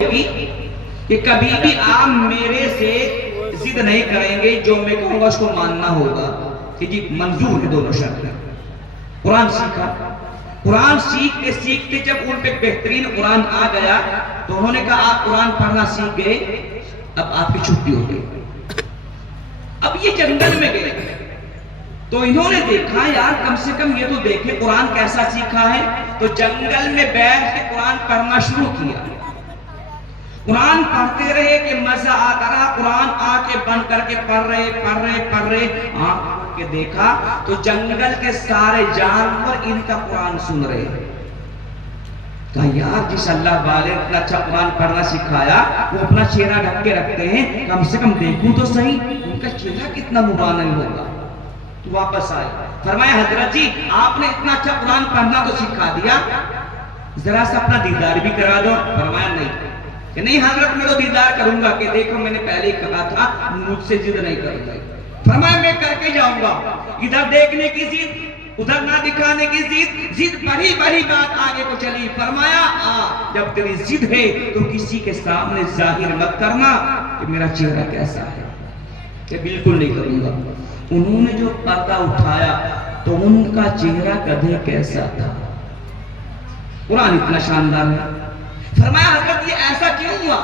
کہ کبھی بھی آپ میرے سے ضد نہیں کریں گے، جو میں کہوں گا اس کو ماننا ہوگا کہ جی منظور ہے دونوں شرط۔ قرآن سیکھا، قرآن سیکھتے سیکھتے جب ان پہ بہترین قرآن آ گیا تو انہوں نے کہا آپ قرآن پڑھنا سیکھ گئے، اب آپ کی چھٹی ہو گئی۔ اب یہ جنگل میں گئے تو انہوں نے دیکھا یار کم سے کم یہ تو دیکھیں قرآن کیسا سیکھا ہے، تو جنگل میں بیٹھ کے قرآن پڑھنا شروع کیا۔ قرآن پڑھتے رہے کہ مزہ آتا رہا، قرآن آ کے بند کر کے پڑھ رہے آنکھ کے دیکھا تو جنگل کے سارے جانور ان کا قرآن سن رہے ہیں۔ کہا یار جس اللہ والے اتنا اچھا قرآن پڑھنا سکھایا وہ اپنا چہرہ ڈھک کے رکھتے ہیں، کم سے کم دیکھوں تو صحیح ان کا چہرہ کتنا مبارک ہوگا۔ تو واپس آئے، فرمایا حضرت جی آپ نے اتنا اچھا قرآن پڑھنا تو سکھا دیا، ذرا سا اپنا دیدار بھی کرا دو۔ فرمایا نہیں کہ نہیں حضرت میں تو دیدار کروں گا، کہ دیکھو میں نے پہلے ہی کہا تھا مجھ سے ضد نہیں کروں گا۔ فرمایا میں کر کے جاؤں گا، ادھر دیکھنے کی ضد، ادھر نہ دکھانے کی ضد بڑی بڑی بات آگے کو چلی۔ فرمایا جب تیری ضد ہے تو کسی کے سامنے ظاہر مت کرنا کہ میرا چہرہ کیسا ہے، کہ بالکل نہیں کروں گا۔ انہوں نے جو پردہ اٹھایا تو ان کا چہرہ گدھے کیسا تھا۔ قرآن اتنا شاندار ہے۔ فرمایا حضرت یہ ایسا کیوں ہوا،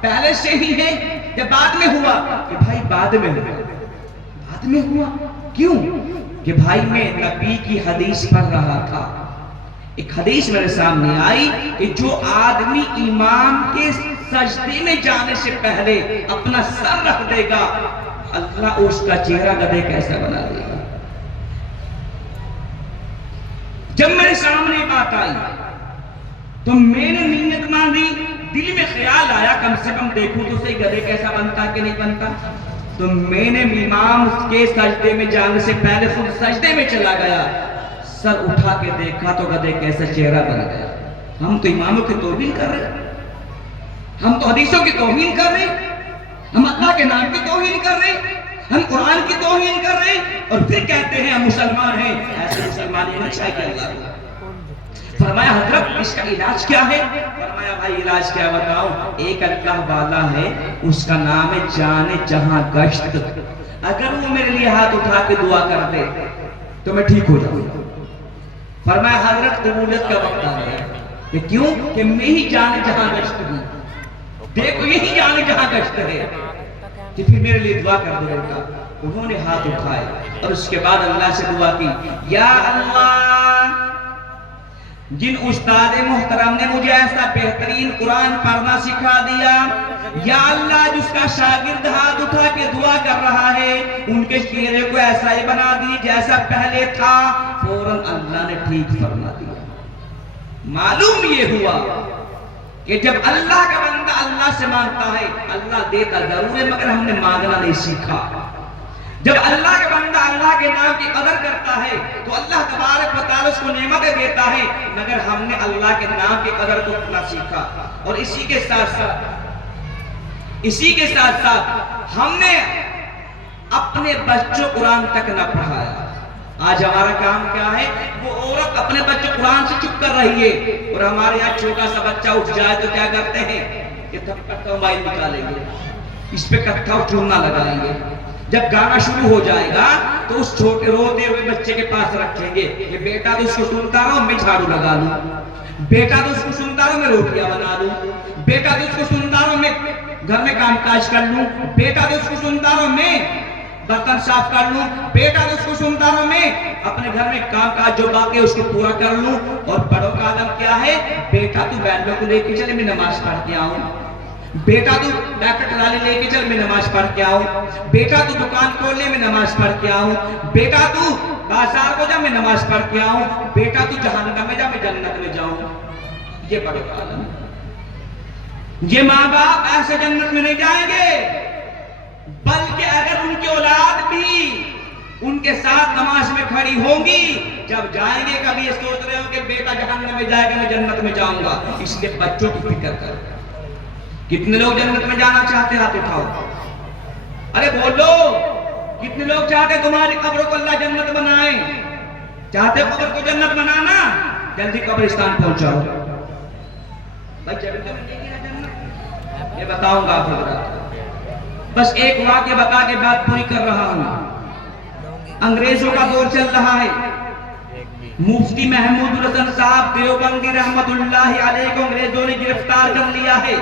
پہلے سے ہی ہے یا بعد میں ہوا؟ کہ بھائی بعد میں ہوا۔ بعد میں ہوا کیوں؟ کہ بھائی میں نبی کی حدیث پڑھ رہا تھا، ایک حدیث میرے سامنے آئی کہ جو آدمی امام کے سجدے میں جانے سے پہلے اپنا سر رکھ دے گا اللہ اس کا چہرہ گدھے کیسا بنا دے گا۔ جب میرے سامنے بات آئی تو میں نے نیت ماندی، دل میں خیال آیا کم سے کم دیکھوں تو صحیح گدھے کیسا بنتا کہ نہیں بنتا۔ تو میں نے امام کے سجدے میں جانے سے پہلے خود سجدے میں چلا گیا، سر اٹھا کے دیکھا تو گدھے کیسا چہرہ بن گیا۔ ہم تو اماموں کی توہین کر رہے ہیں، ہم تو حدیثوں کی توہین کر رہے ہیں، ہم اللہ کے نام کی توہین کر رہے ہیں، ہم قرآن کی توہین کر رہے ہیں، اور پھر کہتے ہیں ہم مسلمان ہیں۔ ایسے مسلمان ہونا چاہیے اللہ کو۔ فرمایا حضرت اس کا علاج کیا ہے؟ فرمایا بھائی علاج کیا بتاؤ، ایک اللہ والا ہے اس کا نام ہے جان جہاں گشت، اگر وہ میرے لیے ہاتھ اٹھا کے دعا کر دے تو میں ٹھیک ہو جاؤں گا۔ فرمایا حضرت قبولیت کا وقت آ گیا، کہ کیوں؟ کہ میں ہی جان جہاں گشت ہوں، دیکھو یہی جان جہاں گشت ہے، کہ پھر میرے لیے دعا کر دے بیٹا۔ انہوں نے ہاتھ اٹھائے اور اس کے بعد اللہ سے دعا کی، یا اللہ جن استاد محترم نے مجھے ایسا بہترین قرآن پڑھنا سکھا دیا، یا اللہ جس کا شاگرد ہاتھ اٹھا کے دعا کر رہا ہے ان کے چہرے کو ایسا ہی بنا دی جیسا پہلے تھا۔ فوراً اللہ نے ٹھیک فرما دیا۔ معلوم یہ ہوا کہ جب اللہ کا بندہ اللہ سے مانگتا ہے اللہ دیتا ضرور ہے، مگر ہم نے مانگنا نہیں سیکھا۔ جب اللہ کا بندہ اللہ کے نام کی قدر کرتا ہے تو اللہ تبارک و تعالی اس کو نعمتیں دیتا ہے، مگر ہم نے اللہ کے نام کی قدر کو نہ سیکھا۔ اور اسی کے ساتھ ساتھ ہم نے اپنے بچوں قرآن تک نہ پڑھایا۔ آج ہمارا کام کیا ہے؟ وہ عورت اپنے بچوں قرآن سے چپ کر رہی ہے، اور ہمارے یہاں چھوٹا سا بچہ اٹھ جائے تو کیا کرتے ہیں کہ تھپڑ کا موبائل نکالیں گے، اس پہ کتھا اور چونا لگائیں گے۔ جب گانا شروع ہو جائے گا تو اس چھوٹے روتے ہوئے بچے کے پاس رکھیں گے کہ بیٹا تو اس کو سنتا رہو میں جھاڑو لگا لوں، بیٹا تو اس کو سنتا رہو میں روٹیاں بنا لوں، بیٹا تو اس کو سنتا رہو میں گھر میں کام کاج کر لوں، بیٹا تو اس کو سنتا رہو میں برتن صاف کر لوں، بیٹا تو اس کو سنتا رہو میں اپنے گھر میں کام کاج جو باقی اس کو پورا کر لوں۔ اور بڑوں کا عالم کیا ہے؟ بیٹا تو بیٹھ کو لے کے چلے میں نماز پڑھ کے آؤں، بیٹا تو ڈاکٹر ٹرالی لے کے چل میں نماز پڑھ کے آؤں، بیٹا تو دکان کھول لے میں نماز پڑھ کے آؤں، بیٹا تو بازار کو جا میں نماز پڑھ کے آؤں، بیٹا تو جہنم میں جا میں جنت میں جاؤں۔ یہ بڑوں کا عالم ہے۔ یہ ماں باپ ایسے جنت میں نہیں جائیں گے، بلکہ اگر ان کی اولاد بھی ان کے ساتھ نماز میں کھڑی ہوں گی، جب جائیں گے کبھی یہ سوچ رہے ہوں کہ بیٹا جہنم میں جائے گا میں جنت میں جاؤں گا، اس لیے بچوں کی فکر کر۔ کتنے لوگ جنت میں جانا چاہتے ہیں؟ ہاتھ اٹھاؤ، ارے بولو، کتنے لوگ چاہتے ہیں تمہاری قبر کو اللہ جنت بنائے؟ چاہتے قبر کو جنت بنانا؟ جلدی قبرستان پہنچاؤ بھائی، جنت میں نہیں گیا جنت یہ بتاؤں گا آپ حضرات، بس ایک واقعہ بتا کے بات پوری کر رہا ہوں۔ انگریزوں کا دور چل رہا ہے، مفتی محمود الحسن صاحب دیوبندی رحمت اللہ علیہ کو انگریزوں نے گرفتار کر لیا ہے،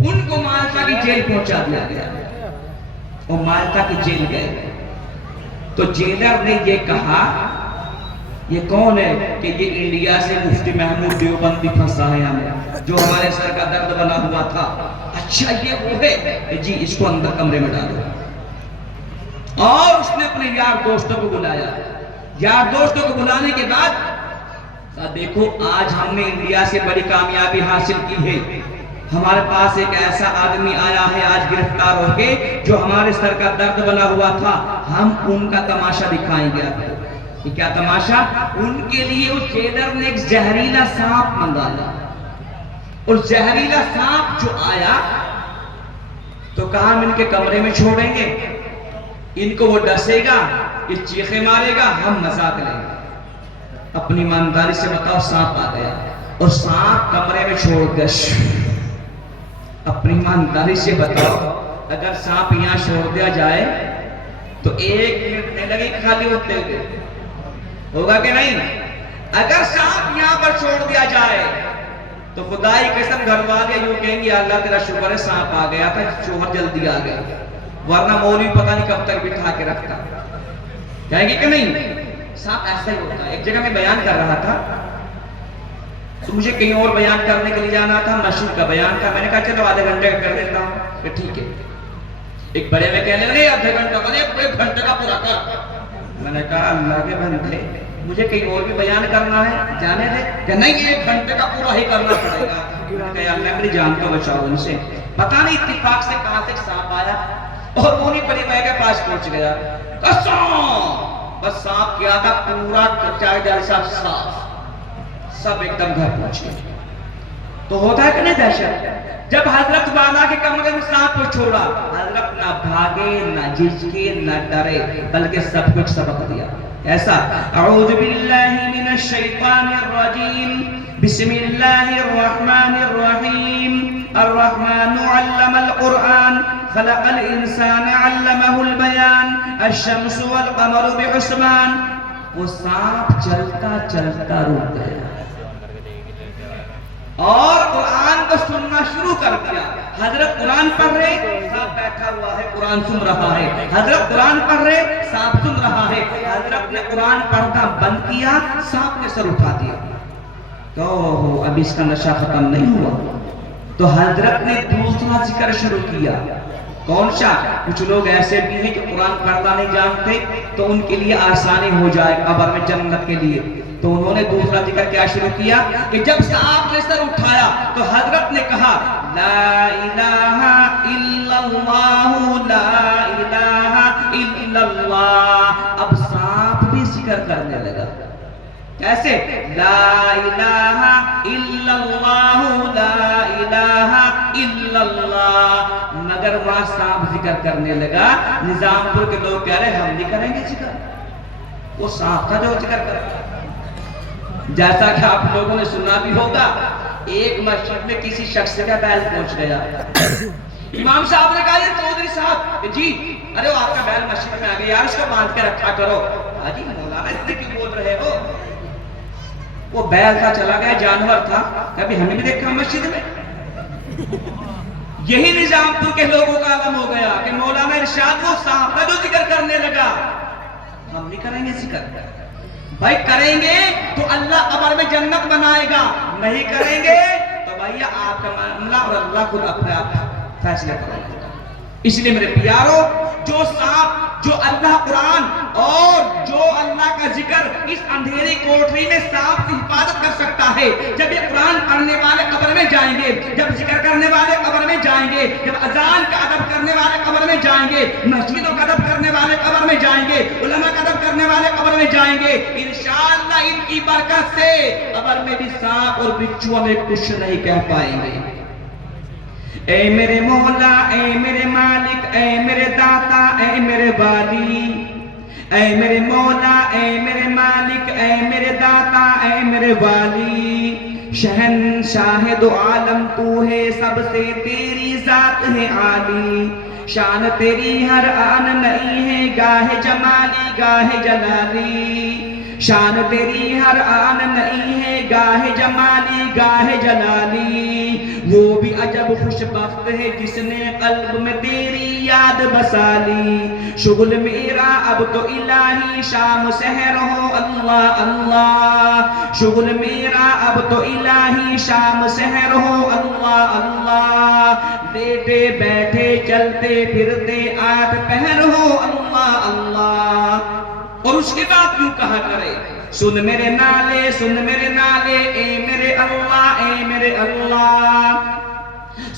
ان کو مالٹا کی جیل پہنچا دیا گیا، اور مالٹا کی جیل گئے تو جیلر نے یہ کہا یہ کون ہے کہ یہ انڈیا سے مفتی محمود دیوبندی پھنسا ہے ہمیں، جو ہمارے سر کا درد بنا ہوا تھا، اچھا یہ وہ ہے، جی اس کو اندر کمرے میں ڈالو۔ اور اس نے اپنے یار دوستوں کو بلایا، یار دوستوں کو بلانے کے بعد دیکھو آج ہم نے انڈیا سے بڑی کامیابی حاصل کی ہے، ہمارے پاس ایک ایسا آدمی آیا ہے آج گرفتار ہو کے جو ہمارے سر کا درد بنا ہوا تھا، ہم ان کا تماشا دکھائیں گے آپ کو۔ یہ کیا تماشا؟ ان کے لیے اس جیلر نے ایک زہریلا سانپ منگایا، اور زہریلا سانپ جو آیا تو کہا ہم ان کے کمرے میں چھوڑیں گے، ان کو وہ ڈسے گا، یہ چیخے مارے گا، ہم مذاق لیں گے۔ اپنی ایمانداری سے بتاؤ، سانپ آ گیا اور سانپ کمرے میں چھوڑ دیا۔ اپنی ایمانداری سے بتاؤ، اگر سانپ یہاں چھوڑ دیا جائے تو ایک منٹ نہیں لگے خالی ہوتے ہوئے، ہوگا کہ نہیں؟ اگر سانپ یہاں پر چھوڑ دیا جائے تو خدائی قسم گھر والے یوں کہیں گے اللہ تیرا شکر ہے سانپ آ گیا تھا، شوہر جلدی آ گیا، ورنہ مولوی پتہ نہیں کب تک بٹھا کے رکھتا۔ کہیں گے کہ نہیں؟ سانپ ایسا ہی ہوتا ہے۔ ایک جگہ میں بیان کر رہا تھا تو مجھے کہیں اور بیان کرنے کے لیے جانا تھا، مسجد کا بیان تھا، میں نے کہا چلو آدھے گھنٹے کا کر دیتا ہوں، کہ ٹھیک ہے۔ ایک بڑے میں کہنے لگے آدھے گھنٹہ کا نہیں، ایک گھنٹے کا پورا کر۔ میں نے کہا اللہ کے بندے مجھے کہیں اور بھی بیان کرنا ہے، جانے دے، کہ نہیں ایک گھنٹے کا پورا ہی کرنا پڑے گا۔ کہ اللہ میری جان کو بچاؤ ان سے۔ پتہ نہیں اتفاق سے کہاں سے سانپ آیا اور وہ نہیں پڑی میں کے پاس پہنچ گیا، قسم بس سانپ کیا تھا پورا چائے جال صاف، سب ایک دم گھر پہنچ گئے۔ تو ہوتا ہے کہ نہیں دہشت؟ جب حضرت والا کے کمرے میں سانپ کو چھوڑا، حضرت نہ بھاگے نہ جھجکے نہ ڈرے، بلکہ سب کچھ سبق دیا۔ ایسا اعوذ باللہ من الشیطان الرجیم، بسم اللہ الرحمن الرحیم، الرحمن علم القرآن، خلق الانسان علمہ البیان، الشمس والقمر بحسبان۔ وہ سانپ چلتا چلتا رک گیا اور قرآن کو سننا شروع کر دیا۔ حضرت قرآن پڑھ رہے، سانپ بیٹھا ہوا ہے قرآن سن رہا ہے، حضرت قرآن پڑھ رہے، سانپ سن رہا ہے۔ حضرت نے قرآن پڑھنا بند کیا، سانپ نے سر اٹھا دیا، تو اب اس کا نشہ ختم نہیں ہوا، تو حضرت نے دوسرا ذکر شروع کیا۔ کون سا؟ کچھ لوگ ایسے بھی ہیں کہ قرآن پڑھنا نہیں جانتے تو ان کے لیے آسانی ہو جائے قبر میں جنت کے لیے، تو انہوں نے دوسرا ذکر کیا شروع کیا کہ جب سانپ نے سر اٹھایا تو حضرت نے کہا لا الہ الا اللہ، لا الہ الا اللہ۔ اب سانپ بھی ذکر کرنے لگا، کیسے؟ لا الہ الا اللہ، لا الہ الا اللہ۔ مگر وہاں سانپ ذکر کرنے لگا، نظام پور کے لوگ کہہ رہے ہم نہیں کریں گے ذکر، وہ سانپ تھا جو ذکر کر رہا۔ جیسا کہ آپ لوگوں نے سنا بھی ہوگا، ایک مسجد میں کسی شخص کا بیل پہنچ گیا، امام صاحب نے کہا یہ چودھری صاحب جی، ارے وہ آپ کا بیل مسجد میں آ گیا یار، اس کو باندھ کے رکھا کرو۔ حاجی مولانا اتنے کیوں بول رہے ہو؟ وہ بیل تھا، چلا گیا، جانور تھا، کبھی ہمیں بھی دیکھا مسجد میں۔ یہی نظام پور کے لوگوں کا عالم ہو گیا کہ مولانا ارشاد وہ سانپ کا جو ذکر کرنے لگا، ہم نہیں کریں گے ذکر۔ بھائی کریں گے تو اللہ قبر میں جنت بنائے گا، نہیں کریں گے تو بھائی آپ کا معاملہ اور اللہ خود اپنے آپ فیصلے کرے گا۔ اس لیے میرے پیارو، جو سانپ، جو اللہ قرآن اور جو اللہ کا ذکر اس اندھیری کوٹری میں سانپ کی حفاظت کر سکتا ہے، جب یہ قرآن پڑھنے والے قبر میں جائیں گے، جب ذکر کرنے والے قبر میں جائیں گے، جب اذان کا ادب کرنے والے قبر میں جائیں گے، مسجدوں کا ادب کرنے والے قبر میں جائیں گے، علماء کا ادب کرنے والے قبر میں جائیں گے، انشاءاللہ ان کی برکت سے قبر میں بھی سانپ اور بچھو ہمیں کچھ نہیں کہہ پائیں گے۔ اے میرے مولا، اے میرے مالک، اے میرے داتا، اے میرے والی، اے میرے مولا، اے میرے مالک، اے میرے داتا، اے میرے والی، شہنشاہ دو عالم تو ہے، سب سے تیری ذات ہے عالی، شان تیری ہر آن نہیں ہے، گاہ جمالی گاہ جلالی، شان تیری ہر آن نہیں ہے، گاہ جمالی گاہ جلالی، وہ بھی عجب خوش بخت ہے جس نے قلب میں تیری یاد بسا لی، شغل میرا اب تو الہی شام سحر ہو اللہ اللہ، شغل میرا اب تو الہی شام سحر ہو اللہ اللہ، لیٹے بیٹھے چلتے پھرتے آٹھ پہر ہو اللہ اللہ۔ اور اس کے بعد کیوں کہا کرے، سن میرے نالے سن میرے نالے اے میرے اللہ اے میرے اللہ،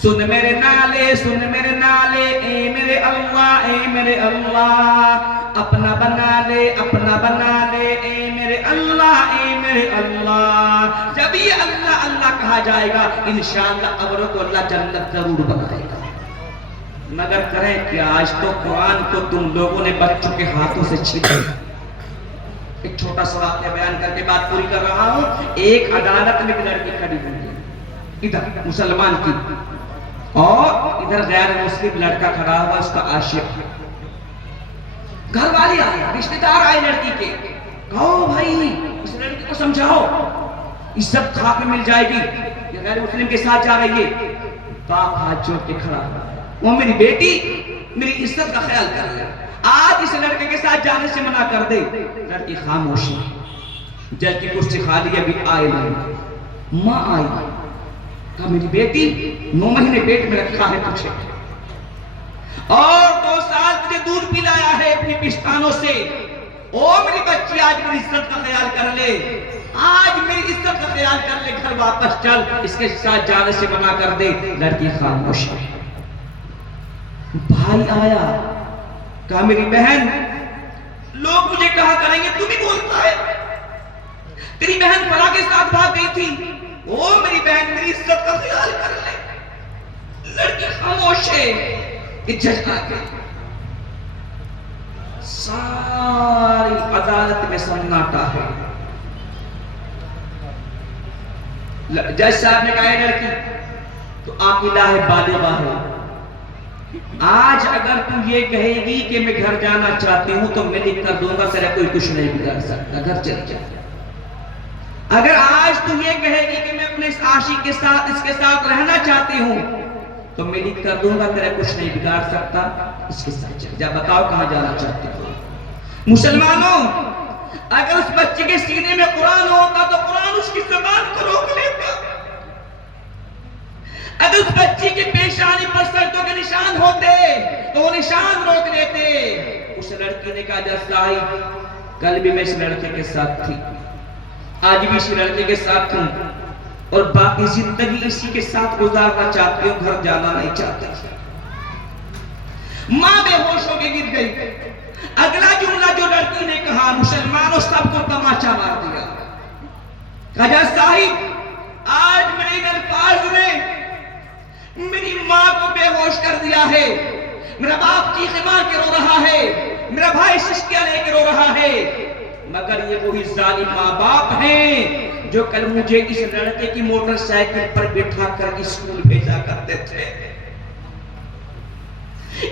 سن میرے نالے سن میرے نالے اے میرے اللہ اے میرے اللہ، اپنا بنا لے اے میرے اللہ اے میرے اللہ۔ جب یہ اللہ اللہ کہا جائے گا انشاءاللہ قبروں کو اللہ جنت ضرور بنائے گا، مگر کریں کہ آج تو قرآن کو تم لوگوں نے بچوں کے ہاتھوں سے چھین لیا۔ ایک چھوٹا سا واقعہ بیان کر کے بات پوری کر رہا ہوں۔ ایک عدالت میں ایک لڑکی کھڑی ہوئی ہے، ادھر مسلمان کی اور ادھر غیر مسلم لڑکا کھڑا ہوا اس کا عاشق، گھر والے آئے رشتہ دار آئے لڑکی کے، کہو بھائی اس لڑکی کو سمجھاؤ عزت کھا کے مل جائے گی، یہ غیر مسلم کے ساتھ جا رہی ہے۔ باپ ہاتھ جوڑ کے کھڑا ہوا، وہ میری بیٹی میری عزت کا خیال کر لے، آج اس لڑکے کے ساتھ جانے سے منع کر دے۔ لڑکی خاموش ہے، جج کی کرسی خالی ابھی آئے نہیں، ماں آئی، کہا میری بیٹی 9 مہینے پیٹ میں رکھا ہے تجھے اور 2 سال تجھے دودھ پلایا ہے اپنی پشتانوں سے، او میری بچی آج میری عزت کا خیال کر لے، آج میری عزت کا خیال کر لے، گھر واپس چل، اس کے ساتھ جانے سے منع کر دے۔ لڑکی خاموش ہے۔ بھائی آیا، کہا میری بہن لوگ مجھے کہا کریں گے تم ہی بولتا ہے، تیری بہن فلاں کے ساتھ بھاگ گئی تھی، او میری بہن میری عزت کا خیال کر لے۔ لڑکی خاموش ہے کہ جج آ گئے، ساری عدالت میں سناٹا ہے۔ جج صاحب نے کہا لڑکی تو عاقلہ ہے بالغہ ہے، آج اگر تو یہ کہے گی کہ میں گھر جانا چاہتی ہوں تو میں لکھ کر دوں گا، تیرا کوئی کچھ نہیں بگاڑ سکتا، گھر چلی جا۔ اگر آج تو یہ کہے گی کہ میں اپنے اس عاشق کے ساتھ اس کے ساتھ رہنا چاہتی ہوں تو میں لکھ کر دوں گا، تیرا کچھ نہیں بگاڑ سکتا، اس کے ساتھ چل جا، بتاؤ کہاں جانا چاہتی ہو۔ مسلمانوں اگر اس بچے کے سینے میں قرآن ہوتا تو قرآن اس کی زبان کو روک لیتا، اگر اس بچی کی پیشانی پر سجدوں کے نشان ہوتے تو وہ نشان روک لیتے۔ اس لڑکی نے کہا جج صاحب کل بھی میں اس لڑکے کے ساتھ تھی، آج بھی اس لڑکے کے ساتھ ہوں اور باقی زندگی اسی کے ساتھ گزارنا چاہتی ہوں، گھر جانا نہیں چاہتی۔ ماں بے ہوش ہو کے گر گئی۔ اگلا جملہ جو لڑکی نے کہا مسلمانوں سب کو تماچا مار دیا، کہا جج صاحب آج میرے الفاظ نے میری ماں کو بے ہوش کر دیا ہے، میرا باپ چیخ مار کے رو رہا ہے، میرا بھائی سسکیاں لے کے رو رہا ہے، مگر یہ وہی ظالم ماں باپ ہیں جو کل مجھے اس لڑکے کی موٹر سائیکل پر بٹھا کر اسکول بھیجا کرتے تھے،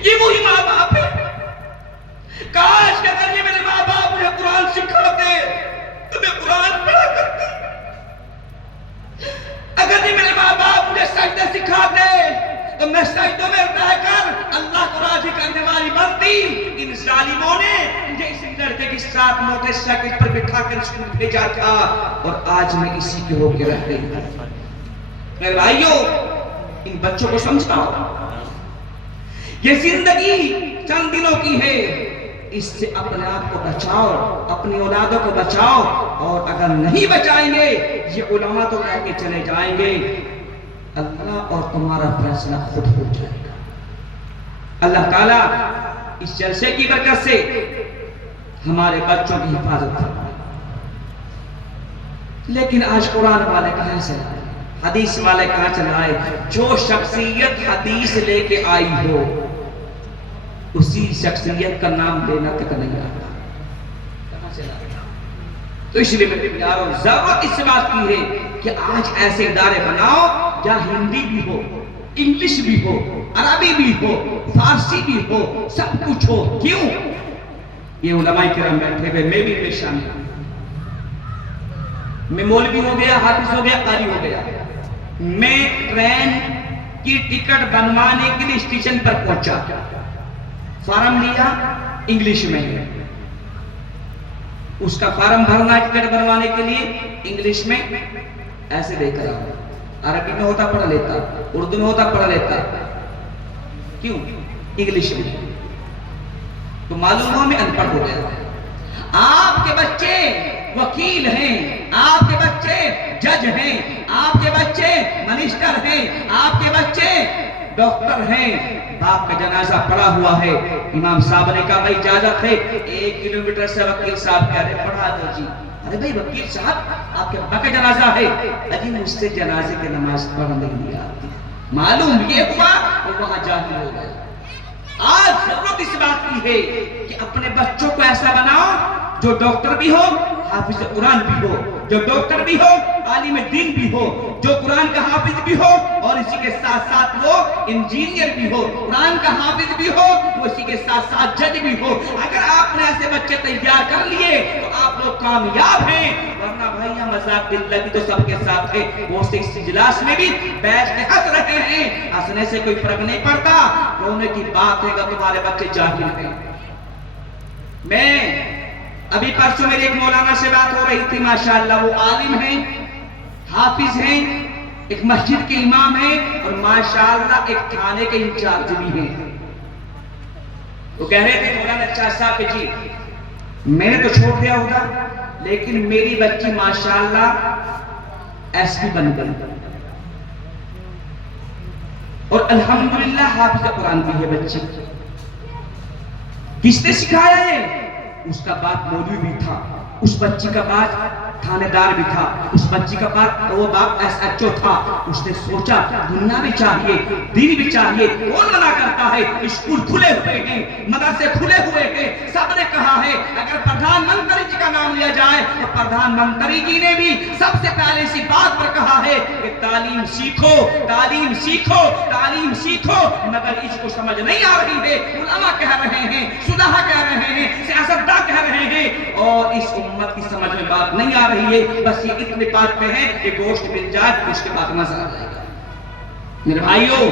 یہ وہی ماں باپ ہیں۔ کاش کہ اگر یہ میرے ماں باپ مجھے قرآن سکھاتے تو میں قرآن پڑھا کرتی، اگر یہ میرے ماں باپ مجھے سجدہ سکھاتے تو میں سجدوں میں رہ کر اللہ کو راضی کرنے والی بنتی۔ ان ظالموں نے مجھے اسی لڑکے کے ساتھ موٹر سائیکل پر بٹھا کر اسکول بھیجا تھا اور آج میں اسی کے ہو کے رہ گئی ہوں۔ میرے بھائیوں ان بچوں کو سمجھاؤ، یہ زندگی چند دنوں کی ہے، اس سے اپنے آپ کو بچاؤ، اپنی اولادوں کو بچاؤ، اور اگر نہیں بچائیں گے یہ علماء تو کہہ کے چلے جائیں گے اللہ اور تمہارا فیصلہ خود ہو جائے گا۔ اللہ تعالیٰ اس جلسے کی برکت سے ہمارے بچوں کی حفاظت فرمائے۔ لیکن آج قرآن والے کہاں سے آئے، حدیث والے کہاں چلے آئے؟ جو شخصیت حدیث لے کے آئی ہو اسی شخصیت کا نام لینا تک نہیں آتا، کہاں سے آئے؟ تو اس لیے میرے پیاروں ضرورت اس بات کی ہے کہ آج ایسے ادارے بناؤ جہاں ہندی بھی ہو، انگلش بھی ہو، عربی بھی ہو، فارسی بھی ہو، سب کچھ ہو. کیوں؟ یہ علماء کرام بیٹھے ہوئے، میں بھی میں شامل ہوں. میں مولوی ہو گیا، حافظ ہو گیا، قاری ہو گیا. میں ٹرین کی ٹکٹ بنوانے کے لیے اسٹیشن پر پہنچا، فارم لیا انگلش میں، اس کا فارم بھرنا ٹکٹ بنوانے کے لیے انگلش میں، ایسے لے کر آؤ. عربی میں ہوتا پڑھ لیتا، اردو میں ہوتا پڑھ لیتا، کیوں؟ انگلش میں. تو معلوم ہو میں ان پڑھ ہو گیا. آپ کے بچے وکیل ہیں، آپ کے بچے جج ہیں، آپ کے بچے منسٹر ہیں، آپ کے بچے ڈاکٹر ہیں. باپ کا جنازہ پڑا ہوا ہے، امام صاحب نے کہا بھائی اجازت ہے 1 کلومیٹر سے وکیل صاحب کہہ رہے پڑھا دو جی. ارے بھائی وکیل صاحب آپ کے ابا کا جنازہ ہے. اجی مجھ سے جنازے کی نماز پڑھنے نہیں آتی. معلوم یہ ہوا کہ وہاں جاہل ہو گئے. آج ضرورت اس بات کی ہے کہ اپنے بچوں کو ایسا بناؤ جو ڈاکٹر بھی ہو، حافظ قرآن بھی ہو، جو ڈاکٹر بھی ہو، عالم دین بھی ہو، جو قرآن کا حافظ بھی ہو اور اسی کے ساتھ ساتھ وہ انجینئر بھی ہو، قرآن کا حافظ بھی ہو، وہ اسی کے ساتھ ساتھ جج بھی ہو. اگر آپ نے ایسے بچے تیار کر لیے تو آپ لوگ کامیاب ہیں. ورنہ بھائیاں مذاق باللہ بھی تو سب کے ساتھ ہے. وہ سے اس اجلاس میں بھی بیٹھ کے ہنس رہے ہیں، ہنسنے سے کوئی فرق نہیں پڑتا. رونے کی بات ہے کہ تمہارے بچے جاہل ہیں. میں ابھی پرسوں میرے ایک مولانا سے بات ہو رہی تھی، ماشاءاللہ وہ عالم ہیں، حافظ ہیں، ایک مسجد کے امام ہیں اور ماشاءاللہ ایک تھانے کے انچارج بھی ہیں. وہ کہہ رہے تھے مولانا اچھا صاحب کہ جی میں نے تو چھوڑ دیا ہوگا لیکن میری بچی ماشاءاللہ ایس پی بن گئی اور الحمدللہ حافظ قرآن بھی ہے بچی. کس نے سکھایا ہے؟ اس کا باپ مولوی بھی تھا، اس بچی کا باپ تھانے دار بھی تھا، اس بچی کا باپ ایس ایچ او تھا. اس نے سوچا دنیا بھی چاہیے، دین بھی چاہیے. کون منع کرتا ہے؟ اسکول کھلے ہوئے ہیں، مدرسے کھلے ہوئے ہیں. سب نے کہا ہے اگر پردھان منتری جی کا نام لیا جائے تو پردھان منتری جی نے بھی سب سے پہلے اسی بات پر کہا ہے کہ تعلیم سیکھو، تعلیم سیکھو، تعلیم سیکھو. مگر اس کو سمجھ نہیں آ رہی ہے. علماء کہہ رہے ہیں، صلحاء کہہ رہے ہیں، سیاستدان کہہ رہے ہیں اور اس امت کی سمجھ میں بات نہیں آ رہی ہے. بس یہ اتنے بات پہ ہے کہ گوشت مل جائے اس کے بعد مزہ آ جائے گا. میرے بھائیوں،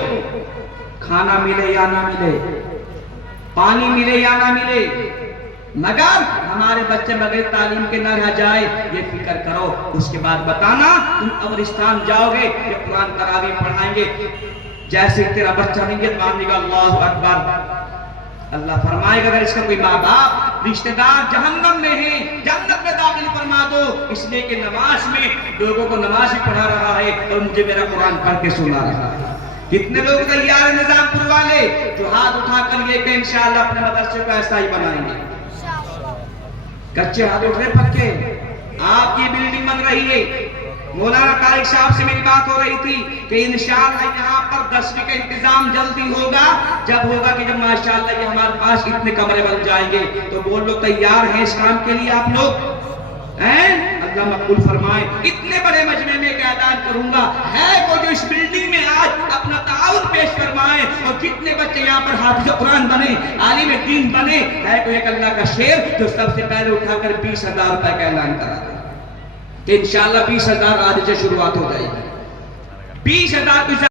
کھانا ملے یا نہ ملے، پانی ملے یا نہ ملے، مگر ہمارے بچے بغیر تعلیم کے نہ رہ جائے یہ فکر کرو. اس کے بعد بتانا تم قبرستان جاؤ گے کہ قرآن تراویح پڑھائیں گے، جیسے تیرا بچہ نہیں گے ماننے گا اللہ اکبر. اللہ فرمائے گا اگر اس کا کوئی ماں باپ رشتہ دار جہنم میں ہیں جنت میں داخل فرما دو، اس لیے کہ نماز میں لوگوں کو نماز ہی پڑھا رہا ہے اور مجھے میرا قرآن پڑھ کے سنا رہا ہے. کتنے لوگ تیار نظام پور والے جو ہاتھ اٹھا کر یہ کہ انشاءاللہ اپنے مدرسے کو ایسا ہی بنائیں گے؟ کچے ہاتھ اٹھ رہے پکے. آپ کی بلڈنگ بن رہی ہے. مولانا طارق صاحب سے میری بات ہو رہی تھی کہ انشاءاللہ یہاں پر 10ویں کا انتظام جلدی ہوگا. جب ہوگا کہ جب ماشاءاللہ یہ ہمارے پاس اتنے کمرے بن جائیں گے تو وہ لوگ تیار ہیں اس کام کے لیے؟ آپ لوگ ہیں؟ اللہ مقبول فرمائے. اتنے بڑے مجمع میں ایک اعلان کروں گا ہے وہ جو اس بلڈنگ میں آج اپنا تعاون پیش فرمائے اور کتنے بچے یہاں پر حافظ قرآن بنے، عالم دین بنے. ہے کوئی ایک اللہ کا شیر جو سب سے پہلے اٹھا کر 20,000 روپے کا اعلان کرا دے کہ انشاءاللہ 20,000 آج سے شروعات ہو جائے گی. 20,000